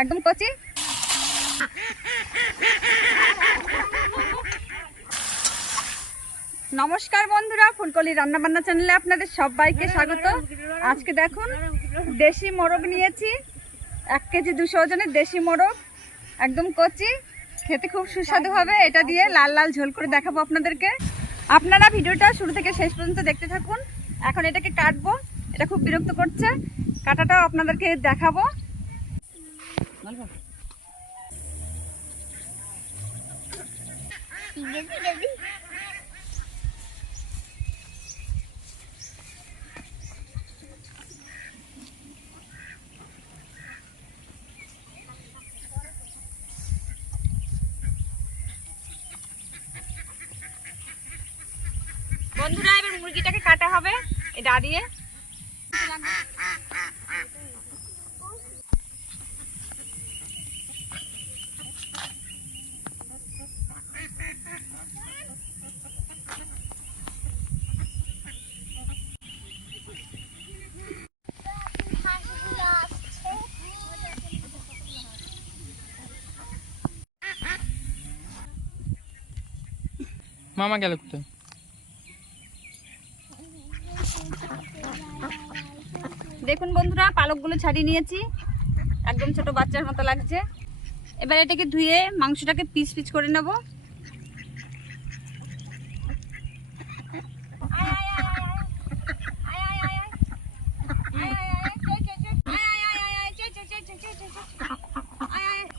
একদম কচি। নমস্কার বন্ধুরা, ফুলকলির রান্নাবান্না চ্যানেলে আপনাদের সবাইকে স্বাগত। আজকে দেখুন দেশি মোরগ নিয়েছি, 1 কেজি 200 ওজনের দেশি মোরগ, একদম কচি, খেতে খুব সুস্বাদু হবে। এটা দিয়ে লাল লাল ঝোল করে দেখাবো আপনাদেরকে। আপনারা ভিডিওটা শুরু থেকে শেষ পর্যন্ত দেখতে থাকুন। এখন এটাকে কাটবো, এটা খুব বিরক্ত করছে, কাটাটাও আপনাদেরকে দেখাবো। বন্ধুরা এবার মুরগিটাকে কাটা হবে এটা দিয়ে। মামা গেল কোথায়? দেখুন বন্ধুরা, পালকগুলো ছাড়িয়ে নিয়েছি, একদম ছোট বাচ্চার মতো লাগছে। এবার এটাকে ধুয়ে মাংসটাকে পিস পিস করে নেব।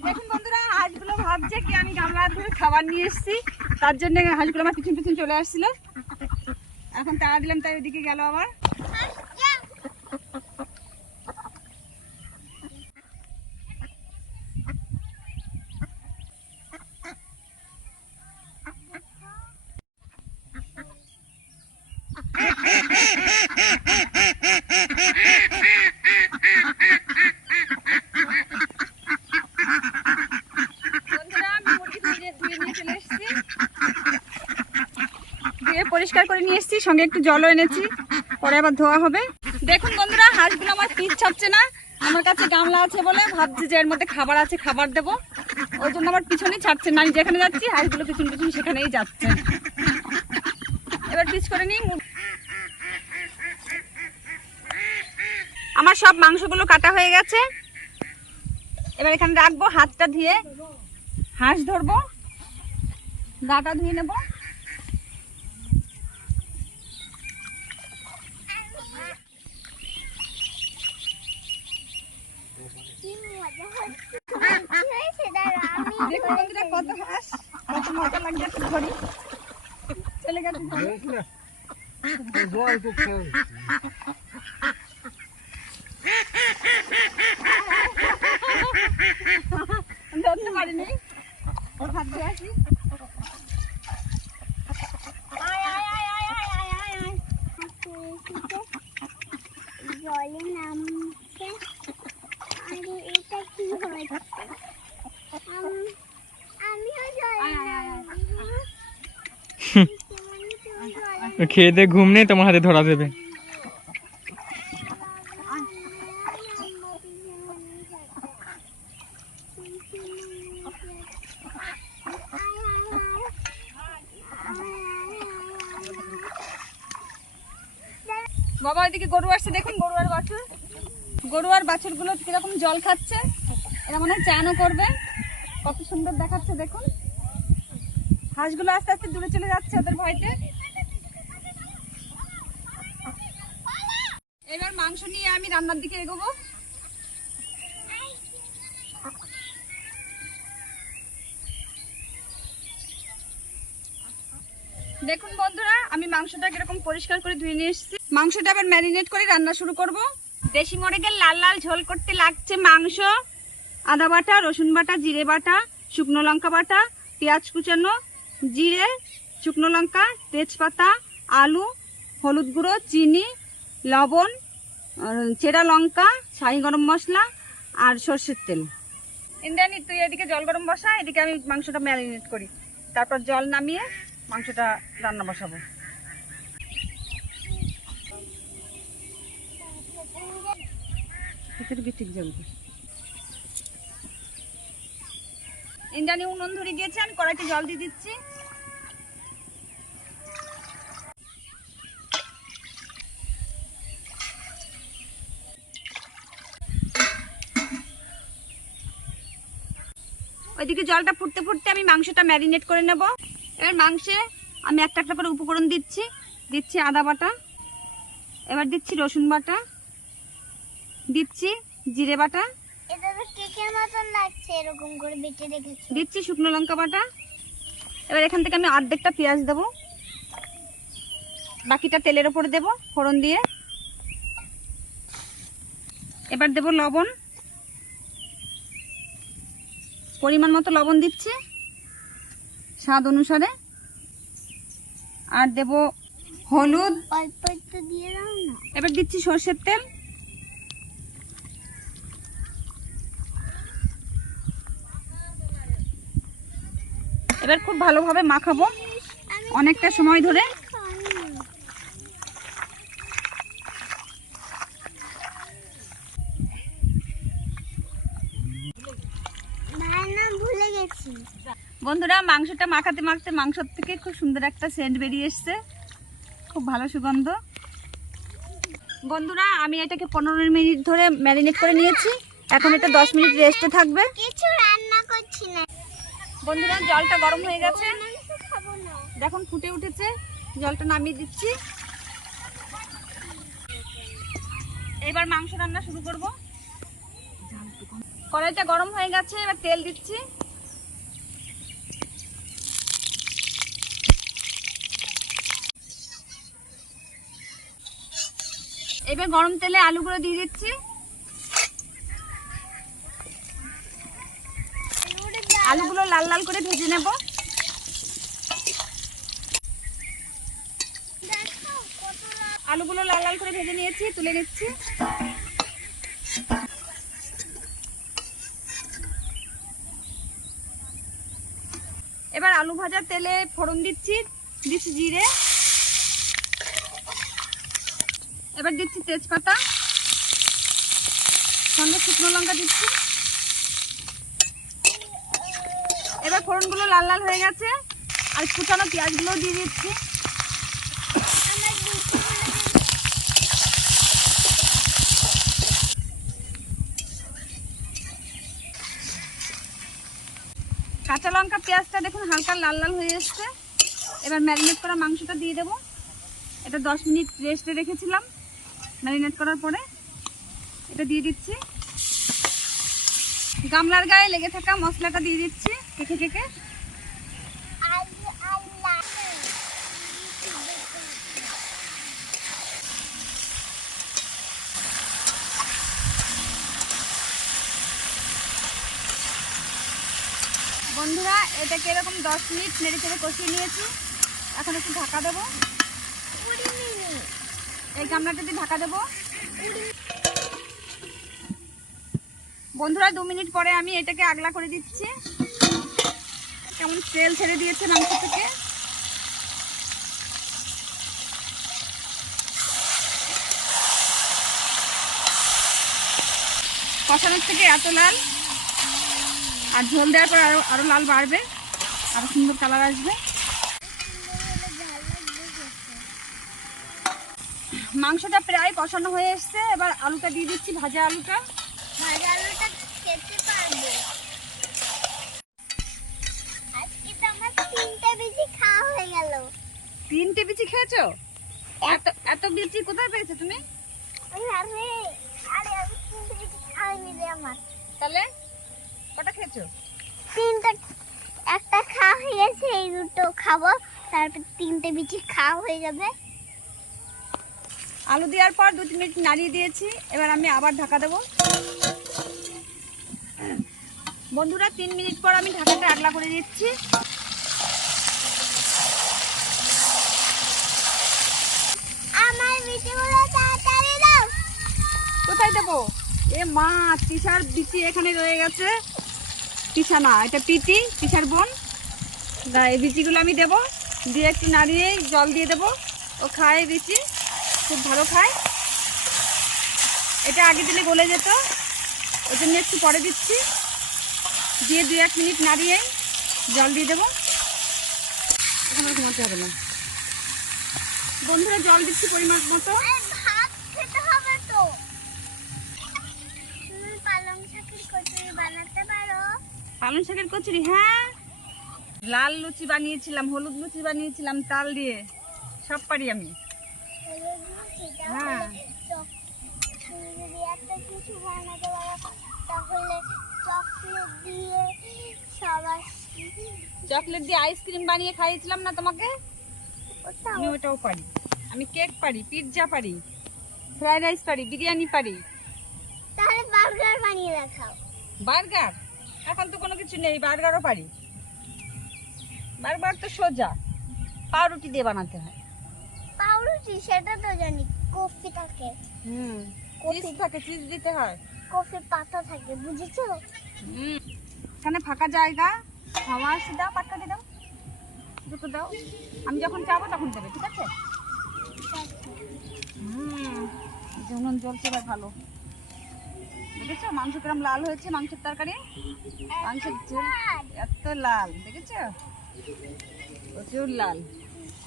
দেখুন বন্ধুরা, হাঁসগুলো ভাবছে কি আমি গামলা ধরে খাবার নিয়ে এসেছি, তার জন্য হাঁসগুলো আমার পিছন পিছন চলে আসছিল। এখন তাড়া দিলাম, তাই ওদিকে গেল আবার। পরিষ্কার করে নিয়ে এসেছি, সঙ্গে একটু জলও এনেছি, পরে আবার ধোয়া হবে। দেখুন বন্ধুরা, হাঁসগুলো আমার পিস ছাড়ছে না। আমার কাছে গামলা আছে বলে ভাবছি যে এর মধ্যে খাবার আছে, খাবার দেবো, ওই জন্য আমার পিছনেই ছাড়ছে না। আমি যেখানে যাচ্ছি হাঁসগুলো পিছন পিছন সেখানেই যাচ্ছে। এবার পিস করে নিই। আমার সব মাংসগুলো কাটা হয়ে গেছে। এবার এখানে রাখবো, হাতটা ধুয়ে হাঁস ধরবো, গাটা ধুয়ে নেবো। কত হাঁস, কত মজা লাগছে, ধরি চলে গেছে। ধরতে পারিনি, হাত দিয়ে আসি। জলে নামছে, আরে এটা কি হচ্ছে? খেয়ে দিয়ে ঘুম নেই, তোমার হাতে ধরা দেবে। বাবা ওইদিকে গরু আসছে, দেখুন গরু আর বাছুর, গরু আর বাছুরগুলো কিরকম জল খাচ্ছে। এরা মনে হয় চানও করবে, কত সুন্দর দেখাচ্ছে দেখুন। হাঁসগুলো আস্তে আস্তে দূরে চলে যাচ্ছে ওদের ভয়তে। এবার মাংস নিয়ে আমি রান্নার দিকে এগোবো। দেখুন বন্ধুরা, আমি মাংসটা কিরকম পরিষ্কার করে ধুয়ে নিয়ে এসেছি। মাংসটা আবার ম্যারিনেট করে রান্না শুরু করব। দেশি মোরগের লাল লাল ঝোল করতে লাগছে মাংস, আদা বাটা, রসুন বাটা, জিরে বাটা, শুকনো লঙ্কা বাটা, পেঁয়াজ কুচানো, জিরে, শুকনো লঙ্কা, তেজপাতা, আলু, হলুদ গুঁড়ো, চিনি, লবণ, চেরা লঙ্কা, শাহি গরম মশলা আর সর্ষের তেল। ইন্দ্রাণী তুই এদিকে জল গরম বসা, এদিকে আমি মাংসটা ম্যারিনেট করি, তারপর জল নামিয়ে মাংসটা রান্না বসাবো। ঠিক জ্বলবে। ইন্দ্রাণী উনুন ধরিয়ে দিয়েছে, আমি কড়াইতে জল দিয়ে দিচ্ছি। ওইদিকে জলটা ফুটতে ফুটতে আমি মাংসটা ম্যারিনেট করে নেব। এবার মাংসে আমি একটা একটা করে উপকরণ দিচ্ছি। দিচ্ছি আদা বাটা, এবার দিচ্ছি রসুন বাটা, দিচ্ছি জিরে বাটা, এটা তো কেকের মতন লাগছে, এরকম করে বেটে রেখেছো। দিচ্ছি শুকনো লঙ্কা বাটা। এবার এখান থেকে আমি অর্ধেকটা পেঁয়াজ দেবো, বাকিটা তেলের ওপর দেব ফোড়ন দিয়ে। এবার দেব লবণ, পরিমাণ মতো লবণ দিচ্ছি স্বাদ অনুসারে। আর দেব হলুদ, অল্প একটু দিয়ে দাও না। এবার দিচ্ছি সরষের তেল। এবার খুব ভালোভাবে মাখাবো অনেকটা সময় ধরে। বান্না ভুলে গেছি। বন্ধুরা, মাংসটা মাখাতে মাখাতে মাংসর থেকে খুব সুন্দর একটা সেন্ট বেরিয়ে এসছে, খুব ভালো সুগন্ধ। বন্ধুরা, আমি এটাকে 15 মিনিট ধরে ম্যারিনেট করে নিয়েছি। এখন এটা 10 মিনিট রেস্টে থাকবে। কিছু রান্না করছি না বন্ধুরা, জলটা গরম হয়ে গেছে, মাংস খাবো না। দেখুন ফুটে উঠেছে। জলটা নামিয়ে দিচ্ছি। এবার মাংস রান্না শুরু করব। কড়াইটা গরম হয়ে গেছে, এবার তেল দিচ্ছি। এবার গরম তেলে আলুগুলো দিয়ে দিচ্ছি। আলুগুলো লাল লাল করে ভেজে নেব। আলুগুলো লাল লাল করে ভেজে নিয়েছি, তুলে নিচ্ছি। এবার আলু ভাজার তেলে ফোড়ন দিচ্ছি, দিচ্ছি জিরে, এবার দিচ্ছি তেজপাতা, সঙ্গে শুকনো লঙ্কা দিচ্ছি। এবার ফোড়নগুলো লাল লাল হয়ে গেছে, আর কুচানো পেঁয়াজগুলো দিয়ে দিচ্ছি। কাঁচা লঙ্কা পেঁয়াজটা দেখুন হালকা লাল লাল হয়ে এসছে। এবার ম্যারিনেট করা মাংসটা দিয়ে দেবো। এটা 10 মিনিট রেস্টে রেখেছিলাম ম্যারিনেট করার পরে। এটা দিয়ে দিচ্ছি। গামলার গায়ে লেগে থাকা মশলাটা দিয়ে দিচ্ছি কেকে কেকে। বন্ধুরা, এটাকে এরকম 10 মিনিট নেড়ে চেড়ে কষিয়ে নিয়েছি। এখন একটু ঢাকা দেবো। এই গামলাটাতে ঢাকা দেবো। বন্ধুরা, 2 মিনিট পরে আমি এটাকে আগলা করে দিচ্ছি। কেমন তেল ছেড়ে দিয়েছে মাংস থেকে। কষানোর থেকে এত লাল, আর ঝোল দেওয়ার পর আরো লাল বাড়বে, আরো সুন্দর কালার আসবে। মাংসটা প্রায় কষানো হয়ে এসছে। এবার আলুটা দিয়ে দিচ্ছি, ভাজা আলুটা। ভাজা আলুটা খেতে পারবো। আজকে তো আমার 3টে বিচি খাওয়া হয়ে গেল। 3টে বিচি খেয়েছো? এত বিচি কোথায় পেয়েছো তুমি? আরে আরে আমি 3টে বিচি খাইনি রে আমার। তাহলে কটা খেয়েছো? 3টা, একটা খাওয়া হয়ে গেছে, এই দুটো খাবো, তারপর 3টে বিচি খাওয়া হয়ে যাবে। আলু দেওয়ার পর 2-3 মিনিট নাড়িয়ে দিয়েছি। এবার আমি আবার ঢাকা দেবো। বন্ধুরা, 3 মিনিট পর আমি ঢাকাটা আগলা করে দিচ্ছি। আমার বিচিগুলো তাড়াতাড়ি দাও। কোথায় দেবো? এ মা, তিশার বিচি এখানে রয়ে গেছে। তিশা না, এটা পিটি, তিশার বোন। এই বিচিগুলো আমি দেবো, দিয়ে একটু নাড়িয়ে জল দিয়ে দেবো। ও খায় বিচি, খুব ভালো খায়। এটা আগে দিলে গলে যেত, ওই জন্য একটু পরে দিচ্ছি। দিয়ে 2-1 মিনিট নাড়িয়ে জল দিয়ে দেবো। এখন আর ঘুমাতে হবে না বন্ধুরা, জল দিচ্ছি পরিমাণ মতো। ভাত খেতে হবে তো। তুমি পালং শাকের কচুরি বানাতে পারো? পালং শাকের কচুরি, হ্যাঁ। লাল লুচি বানিয়েছিলাম, হলুদ লুচি বানিয়েছিলাম তাল দিয়ে, সব পারি আমি। হ্যাঁ। তুমি যদি একটা কিছু বানাতে পারো তাহলে চকলেট দিয়ে সবার চকলেট দিয়ে আইসক্রিম বানিয়ে খাইয়েছিলাম না তোমাকে, আমি ওটাও পারি। আমি কেক পারি, পিৎজা পারি, ফ্রাইড রাইস পারি, বিরিয়ানি পারি। তাহলে বার্গার বানিয়ে দেখাও। বার্গার? এখন তো কোনো কিছু নেই, বার্গারও পারি। বার্গার তো সোজা, পাউরুটি দিয়ে বানাতে হয়। পাউরুটি সেটা তো জানি, কফি থাকে, চিজ থাকে, চিজ দিতে হয়, কফি পাতা থাকে, বুঝেছো? এখানে ফাঁকা জায়গা, হাওয়া আসে, দাও পাটকাটি দাও, দুটো দাও। আমি যখন যাবো তখন দেবে, ঠিক আছে? যেমন জ্বলছে এবার ভালো, দেখেছো মাংস কিরম লাল হয়েছে? মাংসের তরকারি, মাংসের ঝোল এত লাল, দেখেছো? প্রচুর লাল।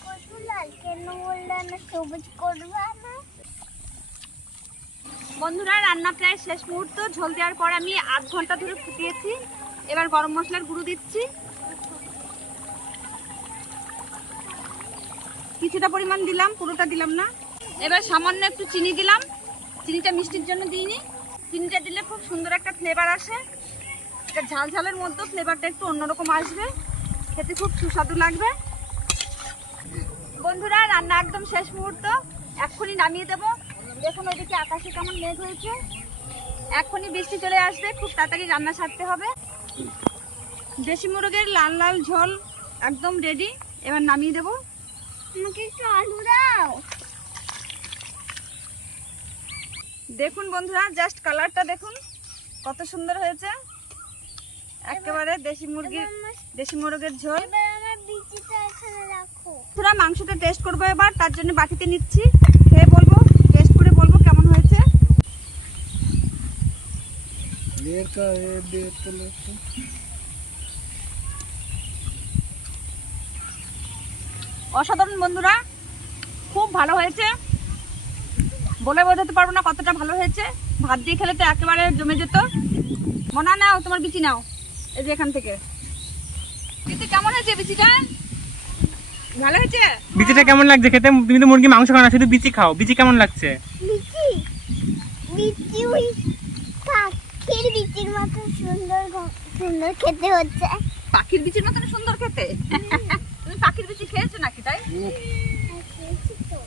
কত লাল কেন বললে না সবুজ করবা না? বন্ধুরা, রান্না প্রায় শেষ মুহূর্ত। ঝোল দেওয়ার পর আমি 8 ঘন্টা ধরে ফুটিয়েছি। এবার গরম মশলার গুঁড়ো দিচ্ছি, কিছুটা পরিমাণ দিলাম, পুরোটা দিলাম না। এবার সামান্য একটু চিনি দিলাম, চিনিটা মিষ্টির জন্য দিইনি। চিনিটা দিলে খুব সুন্দর একটা ফ্লেভার আসে, এটা ঝাল ঝালের মধ্যে ফ্লেভারটা একটু অন্যরকম আসবে, খেতে খুব সুস্বাদু লাগবে। বন্ধুরা, রান্না একদম শেষ মুহূর্ত, এক্ষুনি নামিয়ে দেবো। দেখুন ওইদিকে আকাশে কেমন মেঘ হয়েছে, এক্ষুনি বৃষ্টি চলে আসবে, খুব তাড়াতাড়ি রান্না সারতে হবে। দেশি মুরগের লাল লাল ঝোল একদম রেডি, এবার নামিয়ে দেবো। আমাকে একটু আলু দাও। দেখুন বন্ধুরা, জাস্ট কালারটা দেখুন কত সুন্দর হয়েছে, একেবারে দেশি মুরগের ঝোল। এবার আমার বিচিটা এখানে রাখো। পুরা মাংসটা টেস্ট করবো এবার, তার জন্য বাটিতে নিচ্ছি, খেয়ে বলবো, টেস্ট করে বলবো কেমন হয়েছে। অসাধারণ বন্ধুরা, খুব ভালো হয়েছে, বলে বোঝাতে পারবো না কতটা ভালো হয়েছে। ভাত দিয়ে খেলে তো একেবারে জমে যেত। মনা নাও, তোমার বিচি নাও, এই যে এখান থেকে। বিচি কেমন হয়েছে? বিচিটা ভালো হয়েছে? বিচিটা কেমন লাগছে খেতে? তুমি তো মুরগি মাংস খাও না, শুধু বিচি খাও, বিচি কেমন লাগছে? বিচি বিচি ওই পাখির বিচির মতো সুন্দর সুন্দর খেতে হচ্ছে। পাখির বিচির মতন সুন্দর খেতে? তুমি পাখির বিচি খেয়েছো নাকি? তাই খেয়েছি তো।